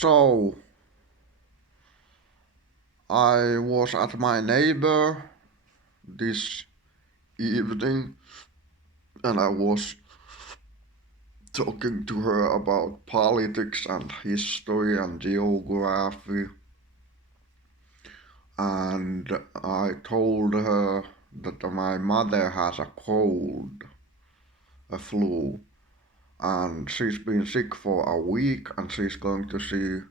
So, I was at my neighbor this evening and I was talking to her about politics and history and geography. And I told her that my mother has a cold, a flu, and she's been sick for a week and she's going to see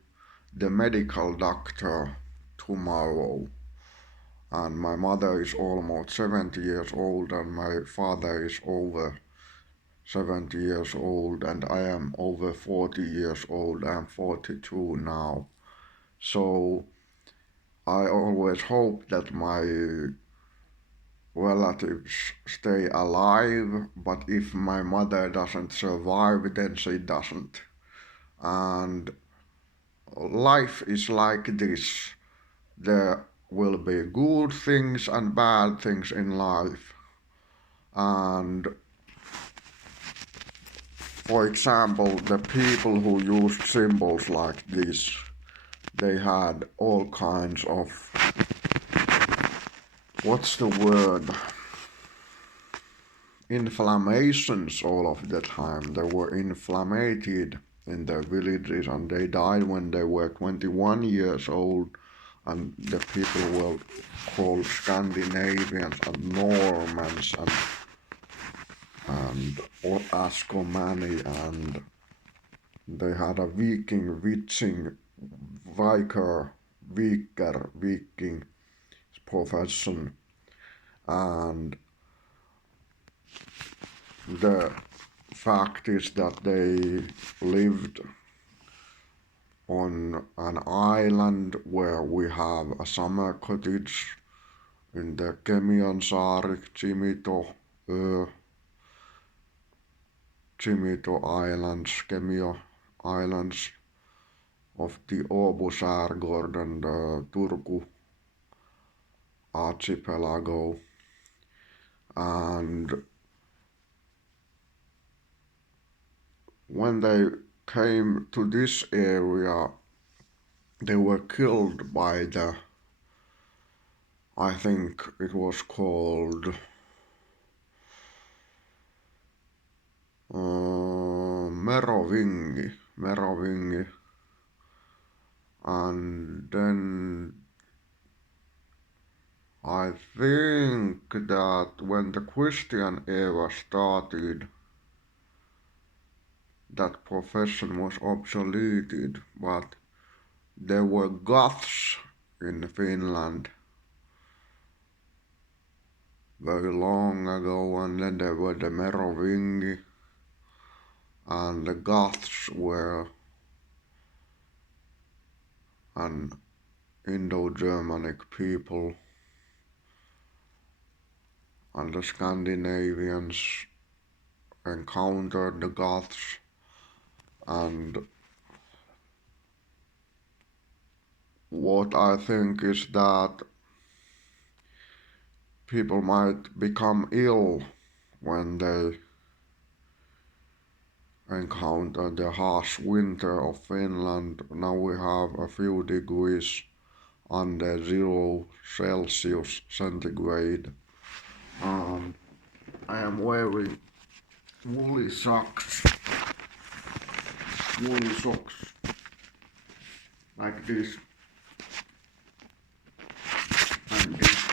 the medical doctor tomorrow. And my mother is almost 70 years old and my father is over 70 years old and I am over 40 years old. I'm 42 now. So I always hope that my relatives stay alive, but if my mother doesn't survive, then she doesn't. And life is like this. There will be good things and bad things in life. And for example, the people who used symbols like this, they had all kinds of, what's the word? Inflammations all of the time. They were inflamed in their villages and they died when they were 21 years old. And the people were called Scandinavians and Normans and Ascomani, and they had a Viking profession, and the fact is that they lived on an island where we have a summer cottage in the Kemiansaari, Chimito Islands, Kemio Islands of the Åbo Skärgård and the Turku archipelago. And when they came to this area, they were killed by I think it was called Merovingi, and then I think that when the Christian era started, that profession was obsoleted, but there were Goths in Finland very long ago, and then there were the Merovingi, and the Goths were an Indo-Germanic people, and the Scandinavians encountered the Goths, and what I think is that people might become ill when they encounter the harsh winter of Finland. Now we have a few degrees under 0 Celsius centigrade. I am wearing woolly socks like this and this.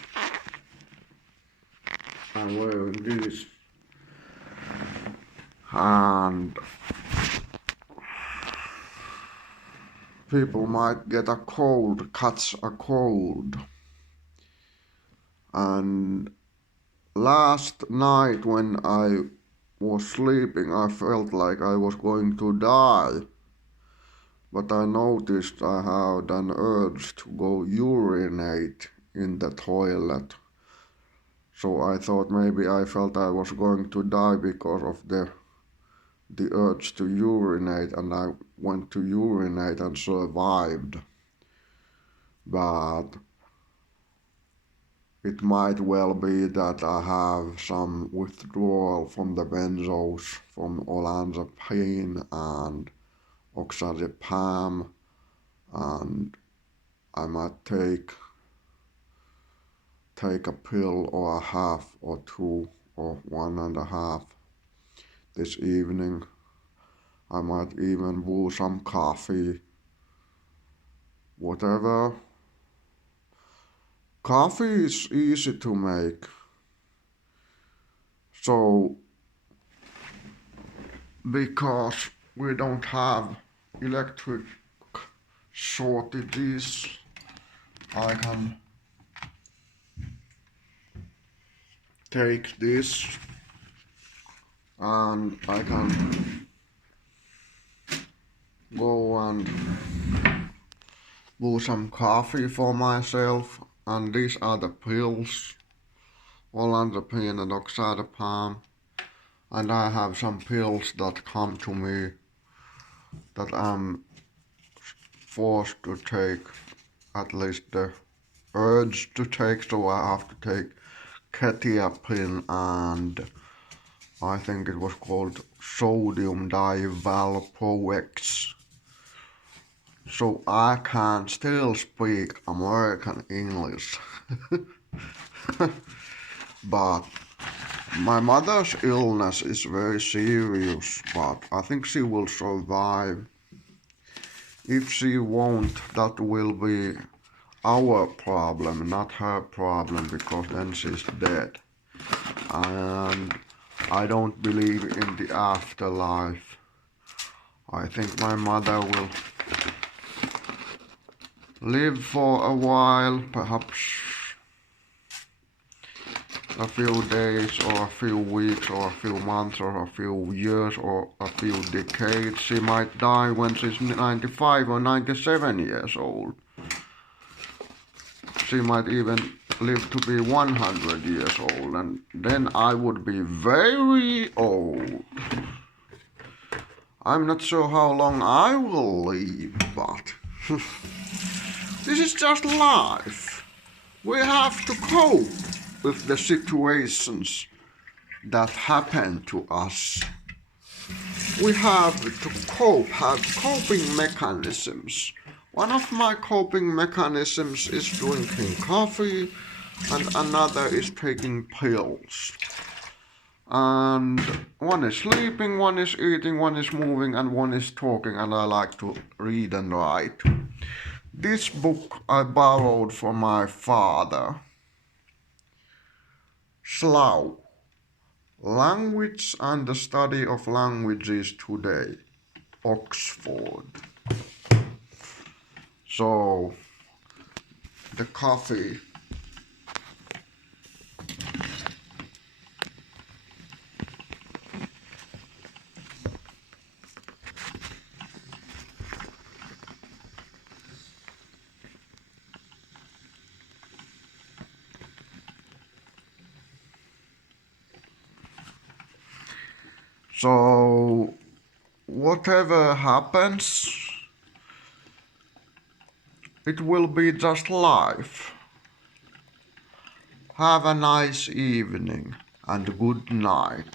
I'm wearing this, and people might get a cold, catch a cold. And last night when I was sleeping, I felt like I was going to die. But I noticed I had an urge to go urinate in the toilet. So I thought maybe I felt I was going to die because of the urge to urinate, and I went to urinate and survived. But it might well be that I have some withdrawal from the benzos, from olanzapine and oxazepam, and I might take a pill or a half or two or 1.5 this evening. I might even brew some coffee, whatever. Coffee is easy to make, so because we don't have electric shortages, I can take this and I can go and brew some coffee for myself. And these are the pills, olanzapine and oxazepam. And I have some pills that come to me that I'm forced to take, at least the urge to take, so I have to take quetiapine and I think it was called sodium divalproex. So I can still speak American English. But my mother's illness is very serious, but I think she will survive. If she won't, that will be our problem, not her problem, because then she's dead. And I don't believe in the afterlife. I think my mother will live for a while, perhaps a few days or a few weeks or a few months or a few years or a few decades. She might die when she's 95 or 97 years old. She might even live to be 100 years old, and then I would be very old. I'm not sure how long I will live, but this is just life. We have to cope with the situations that happen to us. We have to have coping mechanisms. One of my coping mechanisms is drinking coffee, and another is taking pills. And one is sleeping, one is eating, one is moving, and one is talking, and I like to read and write. This book I borrowed from my father. Slough. Language and the Study of Languages Today. Oxford. So, the coffee. So, whatever happens, it will be just life. Have a nice evening and good night.